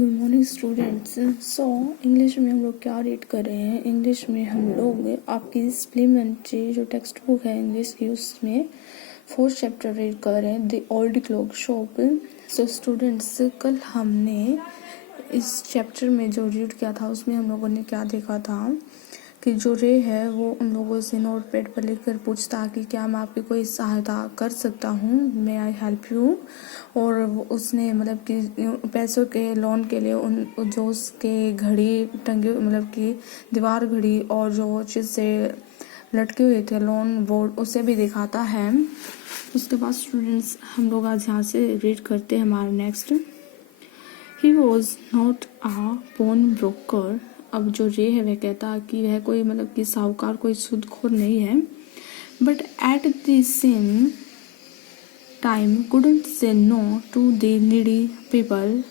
Good morning students. So English में हम लोग क्या रीड कर रहे हैं। इंग्लिश में हम लोग आपकी सप्लीमेंट्री जो टेक्स्ट बुक है इंग्लिश की उसमें 4th चैप्टर रीड कर रहे हैं, the old clock shop. So students, कल हमने इस चैप्टर में जो रीड किया था उसमें हम लोगों ने क्या देखा था कि जो रे है वो उन लोगों से नोट पैड पर लिखकर पूछता कि क्या मैं आपकी कोई सहायता कर सकता हूँ, मे आई हेल्प यू। और उसने मतलब कि पैसों के लोन के लिए उन जो उसके घड़ी टंगे मतलब कि दीवार घड़ी और जो चीज़ से लटके हुए थे लोन बोर्ड उसे भी दिखाता है। उसके बाद स्टूडेंट्स हम लोग आज यहाँ से रीड करते हैं हमारा next. He was not a pawnbroker. अब जो रे है वह कहता कि वह कोई मतलब कि साहूकार कोई सूदखोर नहीं है, but at the same time couldn't say no to the needy people.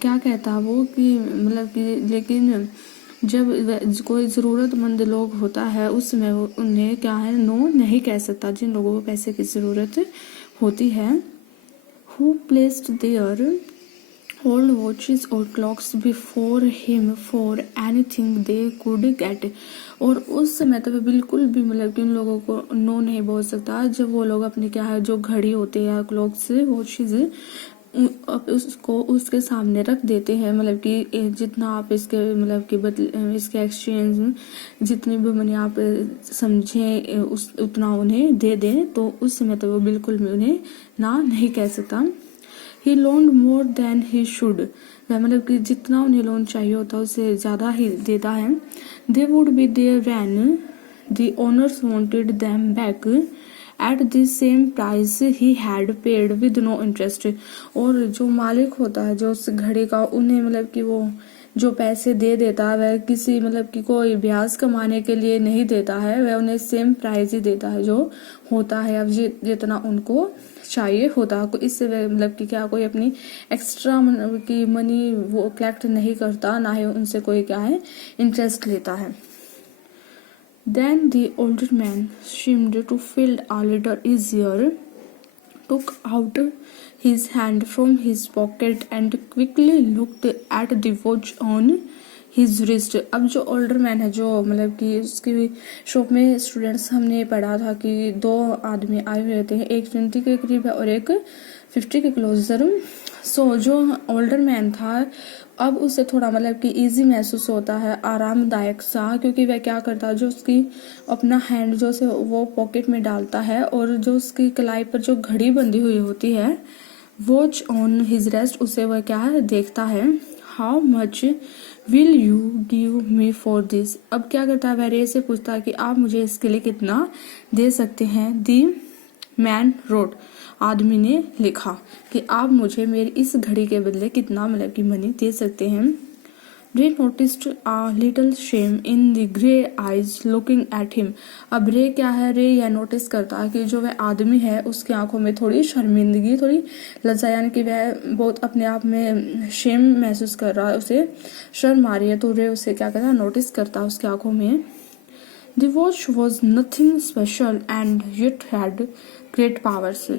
क्या कहता वो कि मतलब कि लेकिन जब कोई ज़रूरतमंद लोग होता है उसमें उन्हें क्या है नो नहीं कह सकता, जिन लोगों को पैसे की ज़रूरत होती है। Who placed their old watches or clocks before him for anything they could get। और उस समय तो बिल्कुल भी मतलब कि उन लोगों को नो नहीं बोल सकता जब वो लोग अपनी क्या है जो घड़ी होती है क्लॉक्स वॉचेस उसको उसके सामने रख देते हैं। मतलब कि जितना आप इसके मतलब कि बदले इसके एक्सचेंज जितनी भी मनी आप समझें उस उतना उन्हें दे दें, तो उस समय तो वो बिल्कुल भी उन्हें ना नहीं कह सकता। He loan more than he should. मतलब कि जितना उन्हें लोन चाहिए होता है उससे ज़्यादा ही देता है। They would be there when the owners wanted them back at the same price he had paid with no interest. और जो मालिक होता है जो उस घड़ी का उन्हें मतलब कि वो जो पैसे दे देता है वह किसी मतलब कि कोई ब्याज कमाने के लिए नहीं देता है, वह उन्हें सेम प्राइस ही देता है जो होता है अब जितना उनको चाहिए होता है। इससे वह मतलब कि क्या कोई अपनी एक्स्ट्रा मतलब कि मनी वो कलेक्ट नहीं करता, ना ही उनसे कोई क्या है इंटरेस्ट लेता है। Then the older man seemed to feel a little easier, took out his hand from his pocket and quickly looked at the watch on his wrist। अब जो ओल्डर मैन है जो मतलब कि उसकी शॉप में स्टूडेंट्स हमने पढ़ा था कि 2 आदमी आए हुए थे, एक 20 के करीब है और एक 50 के क्लोजर। सो जो ओल्डर मैन था अब उसे थोड़ा मतलब कि इजी महसूस होता है, आरामदायक सा, क्योंकि वह क्या करता है जो उसकी अपना हैंड जो से वो पॉकेट में डालता है और जो उसकी कलाई पर जो घड़ी बंधी हुई होती है वॉच ऑन हिज रेस्ट उसे वह क्या है देखता है। How much will you give me for this. अब क्या करता है वह रे से पूछता है कि आप मुझे इसके लिए कितना दे सकते हैं। The man wrote. आदमी ने लिखा कि आप मुझे मेरी इस घड़ी के बदले कितना मतलब की मनी दे सकते हैं। रे noticed uh little shame in the grey eyes looking at him. अब रे क्या है, रे यह नोटिस करता है कि जो वह आदमी है उसकी आंखों में थोड़ी शर्मिंदगी थोड़ी लज्जा, यानी कि वह बहुत अपने आप में शेम महसूस कर रहा है, उसे शर्म आ रही है। तो रे उसे क्या करता है नोटिस करता है उसकी आंखों में। The watch was nothing special and yet had great powers.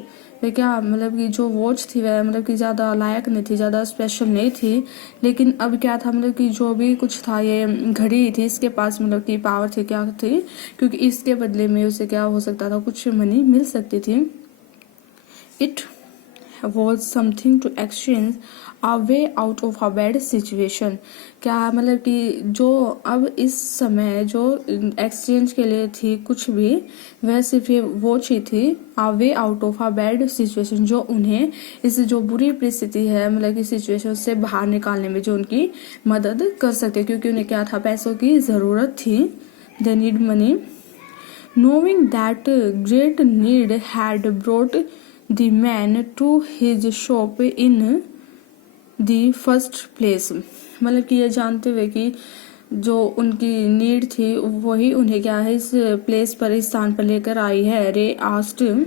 वे क्या मतलब कि जो वॉच थी वह मतलब कि ज़्यादा लायक नहीं थी, ज़्यादा स्पेशल नहीं थी, लेकिन अब क्या था मतलब कि जो भी कुछ था ये घड़ी थी इसके पास मतलब कि पावर थी क्या थी, क्योंकि इसके बदले में उसे क्या हो सकता था कुछ मनी मिल सकती थी। It was something to exchange a way out of a bad situation। क्या मतलब कि जो अब इस समय जो एक्सचेंज के लिए थी कुछ भी वह सिर्फ ये वॉच ही थी, a way out of a bad situation, जो उन्हें इस जो बुरी परिस्थिति है मतलब कि सिचुएशन से बाहर निकालने में जो उनकी मदद कर सकते, क्योंकि उन्हें क्या था पैसों की ज़रूरत थी। they need money। knowing that great need had brought the man to his shop in the first place। मतलब कि ये जानते हुए कि जो उनकी नीड थी वही उन्हें क्या है इस प्लेस पर इस स्थान पर लेकर आई है। रे asked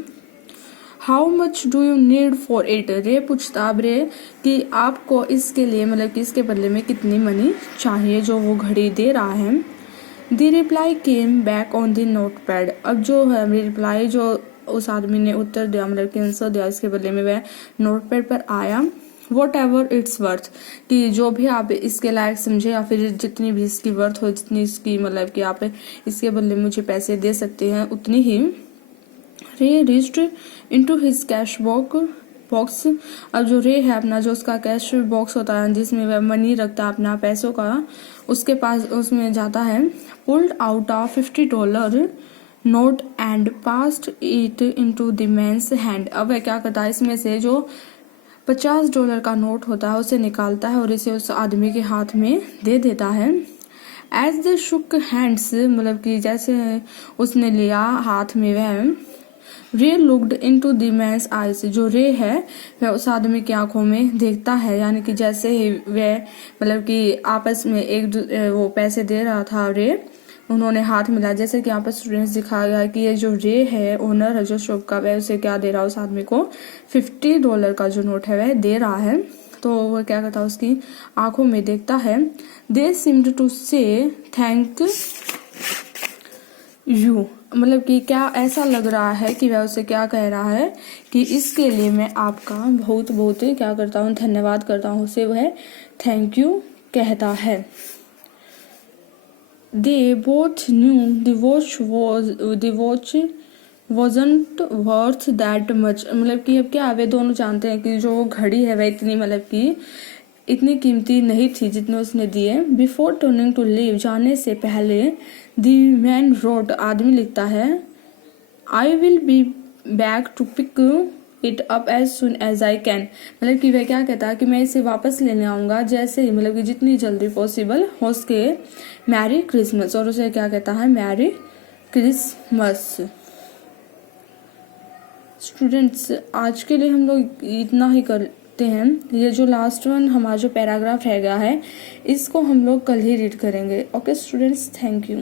how much do you need for it. रे पूछता अब रे कि आपको इसके लिए मतलब कि इसके बदले में कितनी मनी चाहिए जो वो घड़ी दे रहा है। The reply came back on the note pad. अब जो है रिप्लाई जो उस आदमी ने उत्तर दिया मतलब कि आंसर दिया इसके बदले में वह नोटपैड पर आया। वॉट एवर इट्स वर्थ, कि जो भी आप इसके लायक समझे या फिर जितनी भी इसकी वर्थ हो, जितनी इसकी मतलब कि आप इसके बदले मुझे पैसे दे सकते हैं उतनी ही। Ray reached into his cash box. अब जो रे है अपना, जो उसका कैश बॉक्स होता है जिसमें वह मनी रखता है अपना पैसों का, उसके पास उसमें जाता है। Pulled out of $50 note and passed it into the man's hand. अब वह क्या करता है, इसमें से जो $50 का नोट होता है उसे निकालता है और इसे उस आदमी के हाथ में दे देता है। एज दे शुक हैंड्स, मतलब कि जैसे उसने लिया हाथ में वह, Ray looked into the man's eyes. जो रे है वह उस आदमी की आंखों में देखता है, यानी कि जैसे ही वह मतलब कि आपस में वो पैसे दे रहा था रे, उन्होंने हाथ मिला, जैसे कि यहाँ पर स्टूडेंट्स दिखाया गया कि ये जो रे है, ओनर है जो शॉप का, वह उसे क्या दे रहा है, उस आदमी को $50 का जो नोट है वह दे रहा है। तो वह क्या करता है, उसकी आंखों में देखता है। दे सीम्ड टू से थैंक यू, मतलब कि क्या ऐसा लग रहा है कि वह उसे क्या कह रहा है कि इसके लिए मैं आपका बहुत बहुत क्या करता हूँ, धन्यवाद करता हूँ, उसे वह थैंक यू कहता है। They both knew the watch wasn't worth that much, मतलब कि अब क्या वे दोनों जानते हैं कि जो घड़ी है वह इतनी मतलब कि इतनी कीमती नहीं थी जितने उसने दिए। बिफोर टर्निंग टू लीव, जाने से पहले, द मैन रोट, आदमी लिखता है, I will be back to pick it up as soon as I can, मतलब कि वह क्या कहता है कि मैं इसे वापस लेने आऊंगा जैसे ही, मतलब कि जितनी जल्दी पॉसिबल हो सके। मैरी क्रिसमस, और उसे क्या कहता है, मैरी क्रिसमस। स्टूडेंट्स आज के लिए हम लोग इतना ही करते हैं। ये जो लास्ट वन हमारा जो पैराग्राफ रह गया है इसको हम लोग कल ही रीड करेंगे। Okay students, thank you.